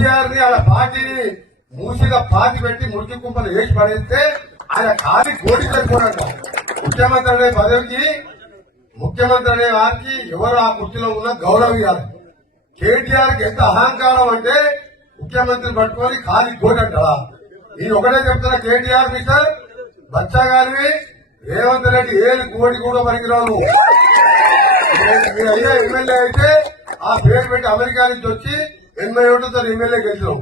కేసీఆర్ని వాళ్ళ పార్టీని మూసిగా పాతి పెట్టి మురికి కుంపలు వేసి పడేస్తే ఆయన కాలి కోటి సరిపోరంట ముఖ్యమంత్రి అనే పదవికి ముఖ్యమంత్రి అనే వారికి ఎవరు ఆ కుర్చీలో ఉన్న గౌరవం ఇవ్వాలి కేటీఆర్కి ఎంత అహంకారం అంటే ముఖ్యమంత్రి పట్టుకొని ఖాళీ కోటి అంటారా నేను ఒకటే చెప్తున్నా కేటీఆర్ మిస్టర్ బచ్చా గారిని రేవంత్ రెడ్డి ఏళ్ళు కోటి కూడా పనికిరావు మీరు అయ్యా ఎమ్మెల్యే అయితే ఆ పేరు పెట్టి అమెరికా నుంచి వచ్చి ఎనభై ఓట్లతో MLA గెలిచినాం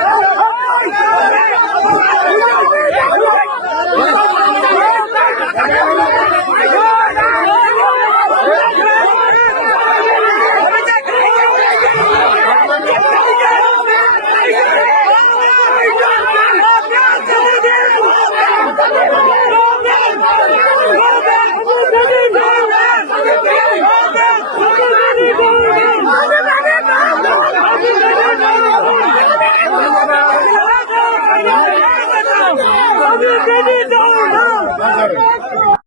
I'm gonna get it, no, no!